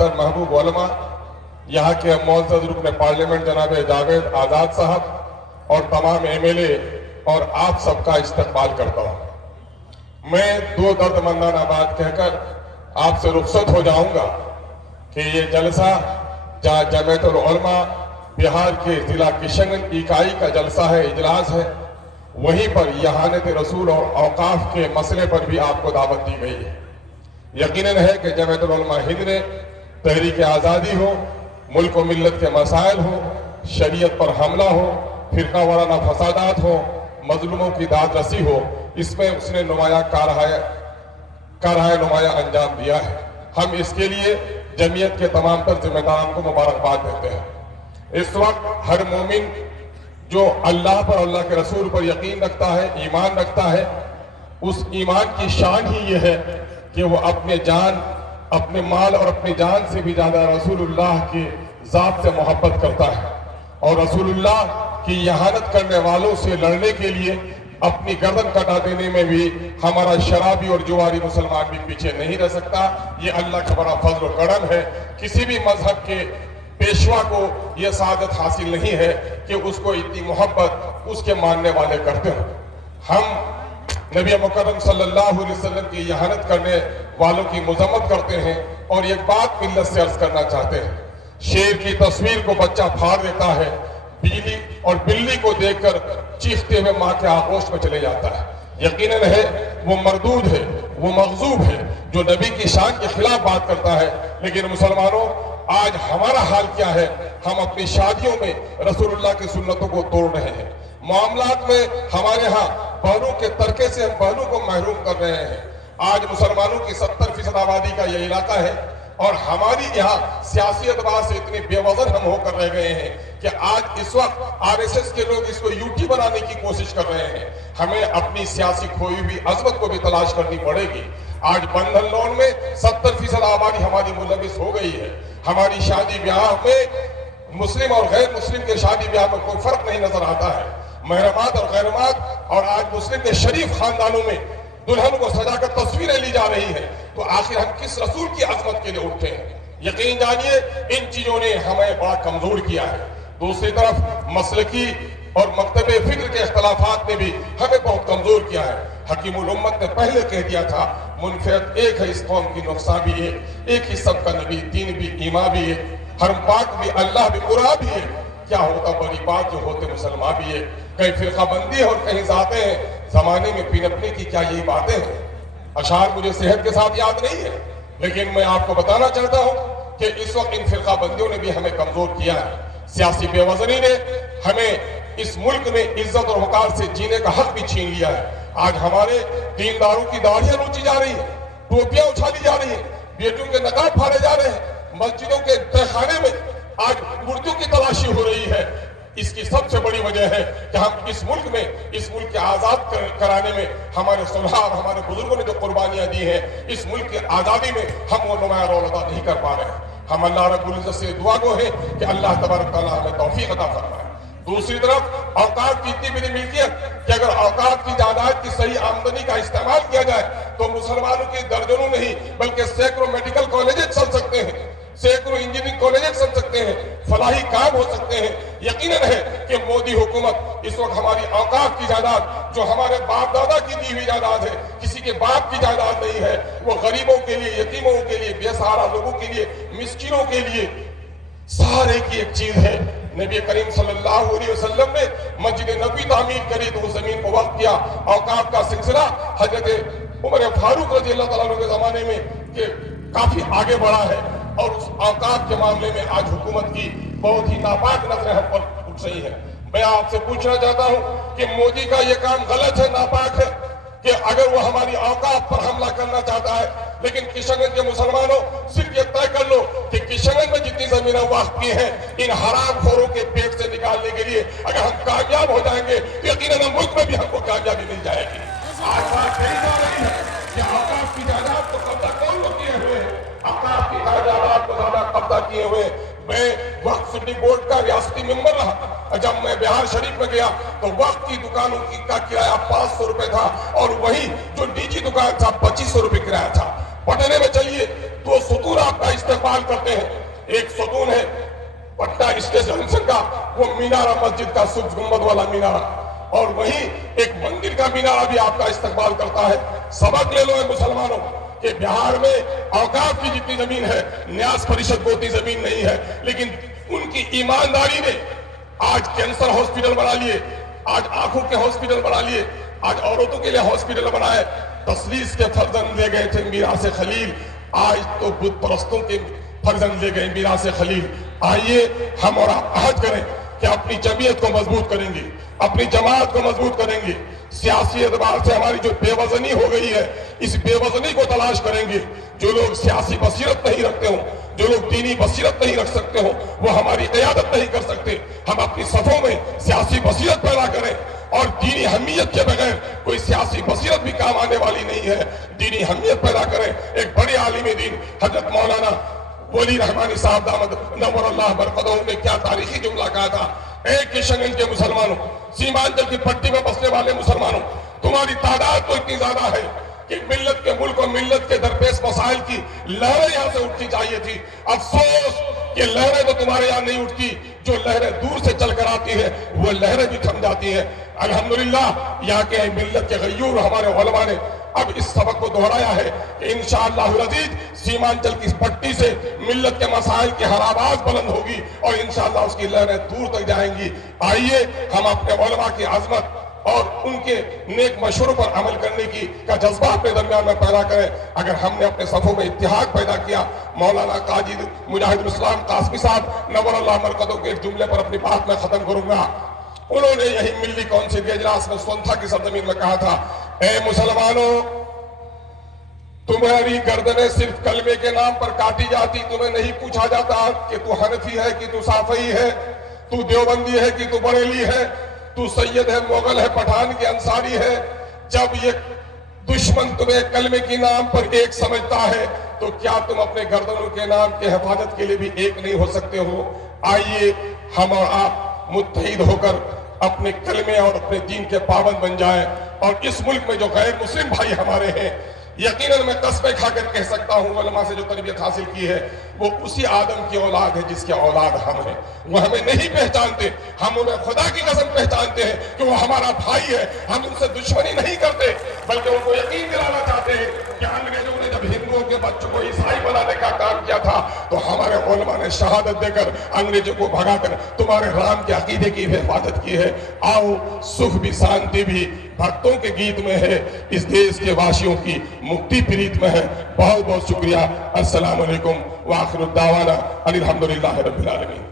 तर महबूब उलमा, यहाँ के मुअज़्ज़ज़ रुकन पार्लियामेंट जनाब जावेद आज़ाद साहब और तमाम MLA और आप सबका इस्तकबाल करता हूँ। मैं दो दर्दमंदाना बात कहकर आपसे रुखसत हो जाऊंगा कि ये जलसा जहाँ जमीयतुल उलमा बिहार के जिला किशनगंज इकाई का जलसा है, इजलास है, वहीं पर यहानत रसूल और औकाफ के मसले पर भी आपको दावत दी गई है। यकीनन है कि जमीयतुल उलमा हिंद ने तहरीक आज़ादी हो, मुल्क व मिल्लत के मसाइल हो, शरीयत पर हमला हो, फिरका वाराना फसादात हो, मजलूमों की दाद रसी हो, इसमें उसने कारहाय नुमाया अंजाम दिया है। हम इसके लिए जमीयत के तमाम तर जिम्मेदारान को मुबारकबाद देते हैं। इस वक्त हर मोमिन जो अल्लाह पर, अल्लाह के रसूल पर यकीन रखता है, ईमान रखता है, उस ईमान की शान ही ये है कि वो अपने जान, अपने माल और अपनी जान से भी ज्यादा रसूलुल्लाह की जात से मोहब्बत करता है और रसूलुल्लाह की यहानत करने वालों से लड़ने के लिए अपनी गर्दन कटा देने में भी हमारा शराबी और जुआरी मुसलमान भी पीछे नहीं रह सकता। ये अल्लाह का बड़ा फजल और करम है। किसी भी मजहब के पेशवा को यह सादत हासिल नहीं है कि उसको इतनी मोहब्बत उसके मानने वाले करते हो। हम नबी मुकर्रम सल्लल्लाहु अलैहि वसल्लम की यहानत करने वालों की मुजम्मत करते हैं और एक बात मिल्लत से अर्ज करना चाहते हैं। शेर की तस्वीर को बच्चा फाड़ देता है, बिजली और बिल्ली को देखकर चीखते हुए माँ के आगोश में चले जाता है। यकीनन है वो मरदूद है, वो मगजूब है जो नबी की शान के खिलाफ बात करता है। लेकिन मुसलमानों, आज हमारा हाल क्या है? हम अपनी शादियों में रसूलुल्लाह की सुन्नतों को तोड़ रहे हैं। मामलात में हमारे यहाँ बहनों के तरके से हम बहनों को महरूम कर रहे हैं। आज मुसलमानों की 70% आबादी का यह इलाका है और हमारी यहाँ सियासी एतबार से इतने बेवजन हम होकर रह गए हैं कि आज इस वक्त RSS के लोग इसको यूटी बनाने की कोशिश कर रहे हैं। हमें अपनी सियासी खोई हुई अजमत को भी तलाश करनी पड़ेगी। आज बंधन लोन में 70% आबादी हमारी मुलविस हो गई है। हमारी शादी ब्याह में मुस्लिम और गैर मुस्लिम के शादी ब्याह में कोई फर्क नहीं नजर आता है। महरमात और गैरमात और आज मुस्लिम के शरीफ खानदानों में दुल्हन को सजाकर तस्वीरें ली जा रही हैं। तो आखिर हम किस रसूल की अजमत के लिए उठते हैं? यकीन जानिए इन चीजों ने हमें बड़ा कमजोर किया है। दूसरी तरफ मसलकी और मकतबे फिक्र के इख्तलाफात ने भी हमें बहुत कमजोर किया है। हकीमुल उम्मत ने पहले कह दिया था, मुनफरद एक है इस कौम की, नुक्सा भी है, एक ही सबका नबी, दीन भी, ईमान भी है, हरम पाक भी, अल्लाह भी, कुरान भी है। क्या होता बड़ी बात जो होते मुसलमान भी है। कहीं फिरकाबंदी है और कहीं जाते हैं। जमाने में पिनपने की क्या यही बातें हैं? अशार मुझे सेहत के साथ याद नहीं है, लेकिन मैं आपको बताना चाहता हूं कि इस वक्त इन फिरकाबंदियों ने भी हमें कमजोर किया है। सियासी बेवजनी ने हमें इस मुल्क में इज्जत और वकार से जीने का हक भी छीन लिया है। आज हमारे दीनदारों की दाढ़ियां नोची जा रही है, टोपियां उछाली जा रही है, बेटियों के नकाब फाड़े जा रहे हैं, मस्जिदों के तहखाने में आज मूर्तियों की तलाशी हो रही है। इसकी सबसे बड़ी वजह है कि हम इस मुल्क के आजाद कराने में हमारे सुलह और हमारे बुजुर्गों ने जो कुर्बानियां दी हैं, इस मुल्क की आजादी में हम वो नुमाया रोल अदा नहीं कर पा रहे हैं। हम अल्लाह रब्बुल इज्जत से दुआ गो है कि अल्लाह तबारक तआला हमें तौफीक अता फरमाए। दूसरी तरफ औकात की इतनी बड़ी मिल्कियत कि अगर औकात की जायदाद की सही आमदनी का इस्तेमाल किया जाए तो मुसलमानों की दर्जनों नहीं बल्कि सैकड़ों मेडिकल कॉलेजेस चल सकते हैं, सैकड़ों इंजीनियरिंग कॉलेजेस चल सकते हैं, फलाही काम हो सकते हैं। यकीनन है कि मोदी हुकूमत इस वक्त हमारी औकात की जायदाद, जो हमारे बाप दादा की दी हुई जायदाद है, किसी के बाप की जायदाद नहीं है, वो गरीबों के लिए, यतीमों के लिए, बेसहारा लोगों के लिए, मिस्किनों के लिए सहारे की एक चीज है। नबी करीम सल्लल्लाहु अलैहि वसल्लम ने मस्जिद नबी तामीर करी तो उस जमीन को वक्त किया। औकाफ का सिलसिला हजरत उमर फारूक रज़ी अल्लाह तआला के जमाने में के काफी आगे बढ़ा है और उस औकाफ के मामले में आज हुकूमत की बहुत ही नापाक नजरें हम पर उठ रही है। मैं आपसे पूछना चाहता हूं कि मोदी का ये काम गलत है, नापाक है कि अगर वो हमारी औकात पर हमला करना चाहता है, लेकिन किशनगंज के मुसलमानों सिर्फ ये तय कर लो कि किशनगंज में जितनी जमीनें वक्फ की हैं, इन हरामखोरों के पेट से निकालने के लिए अगर हम कामयाब हो जाएंगे तो यकीनन हम मुल्क में भी हमको कामयाबी मिल जाएगी। आज बात कही जा रही है कि औकात की जायदाद को कब्जा कौन लोग किए हुए हैं? औकात की जायदाद को ज्यादा कब्जा किए हुए। मैं वक्फ सुन्नी बोर्ड का रियासती मेंबर रहा। जब मैं बिहार शरीफ में गया तो वक्त की दुकानों का किराया 500 रुपए था और वही जो निजी दुकान था 2500 रुपए किराया था। पटने में चलिए दो ستون آپ کا استقبال کرتے ہیں. ایک ستون ہے پٹنہ اسٹیشن کا وہ مینارہ مسجد کا سبز گنبد والا مینارہ, اور وہیں ایک مندر کا مینارہ بھی آپ کا استقبال کرتا ہے. سبق لے لو اے مسلمانوں کہ بہار میں اوقاف کی جتنی زمین ہے نیاز پریشد کو اتنی زمین نہیں ہے, لیکن ان کی ایمانداری نے آج کینسر ہاسپٹل بنا لیے, آج آنکھوں کے ہاسپٹل بنا لیے, آج عورتوں کے لیے ہاسپٹل بنائے. تثلیث کے فرزند لے گئے تھے میراث خلیل, آج تو بت پرستوں کے فرزند لے گئے میراث خلیل. آئیے ہم اور آپ عہد کریں کہ اپنی جمعیت کو مضبوط کریں گے, اپنی جماعت کو مضبوط کریں گے. سیاسی اعتبار سے ہماری جو بے وزنی ہو گئی ہے اس بے وزنی کو تلاش کریں گے. جو لوگ سیاسی بصیرت نہیں رکھتے ہوں, جو لوگ دینی بصیرت نہیں رکھ سکتے ہوں, وہ ہماری قیادت نہیں کر سکتے. ہم اپنی صفوں میں سیاسی بصیرت پیدا کریں, اور دینی حمیت کے بغیر کوئی سیاسی بصیرت بھی کام آنے والی نہیں ہے. دینی حمیت پیدا کریں. ایک بڑے عالم دین حضرت مولانا ولی رحمانی صاحب دامت نور اللہ برکتہ نے کیا تاریخی جملہ کہا تھا, اے کشن گنج کے مسلمانوں, سیمانچل کی پٹی میں بسنے والے مسلمانوں, تمہاری تعداد تو اتنی زیادہ ہے کہ ملت کے ملک اور ملت کے درپیش مسائل کی لہریں یہاں سے اٹھنی چاہیے تھی. افسوس کہ لہریں تو تمہارے یہاں نہیں اٹھتی, جو لہریں دور سے چل کر آتی ہیں وہ لہریں بھی تھم جاتی ہیں. الحمدللہ یہاں کے ملت کے غیور ہمارے علماء نے اب اس سبق کو دہرایا ہے کہ انشاءاللہ العزیز سیمانچل کی پٹی سے ملت کے مسائل کی ہر آواز بلند ہوگی اور انشاءاللہ اس کی لہریں دور تک جائیں گی. آئیے ہم اپنے علماء کی عظمت اور ان کے نیک مشوروں پر عمل کرنے کا جذبہ اپنے درمیان میں پیدا کریں. اگر ہم نے اپنے صفوں میں اتحاد پیدا کیا, مولانا قاضی مجاہد الاسلام قاسمی صاحب نور اللہ مرکزوں کے ایک جملے پر اپنی بات میں ختم کروں گا. انہوں نے یہی ملی کونسل کے اجلاس میں سونتھا کی سرزمین میں کہا تھا, اے مسلمانوں, تمہاری گردنیں صرف کلمے کے نام پر کاٹی جاتی, تمہیں نہیں پوچھا جاتا کہ تو حنفی ہے کہ تو صافئی ہے, تو دیوبندی ہے کہ تو بریلی ہے, تو سید ہے, مغل ہے, پٹھان کے انصاری ہے. جب یہ دشمن تمہیں کلمے کے نام پر ایک سمجھتا ہے تو کیا تم اپنے گردنوں کے نام کے حفاظت کے لیے بھی ایک نہیں ہو سکتے ہو؟ آئیے ہم اور آپ متحد ہو کر اپنے کلمے اور اپنے دین کے پابند بن جائیں. اور اس ملک میں جو غیر مسلم بھائی ہمارے ہیں, یقیناً میں قسمیں کھا کر کہہ سکتا ہوں علماء سے جو تربیت حاصل کی ہے وہ اسی آدم کی اولاد ہے جس کے اولاد ہم ہیں. وہ ہمیں نہیں پہچانتے, ہم انہیں خدا کی قسم پہچانتے ہیں کہ وہ ہمارا بھائی ہے. ہم ان سے دشمنی نہیں کرتے بلکہ ان کو یقین دلانا چاہتے ہیں کہ انگریزوں نے جب ہندوؤں کے بچوں کو عیسائی بنانے کا کام کیا تھا تو ہمارے علماء نے شہادت دے کر انگریزوں کو بھگا کر تمہارے رام کے عقیدے کی حفاظت کی ہے. آؤ سکھ بھی شانتی بھی بھکتوں کے گیت میں ہے, اس دیش کے واسیوں کی مکتی پریت میں ہے. بہت بہت شکریہ. السلام علیکم وآخر الدعوانا الحمدللہ رب العالمین.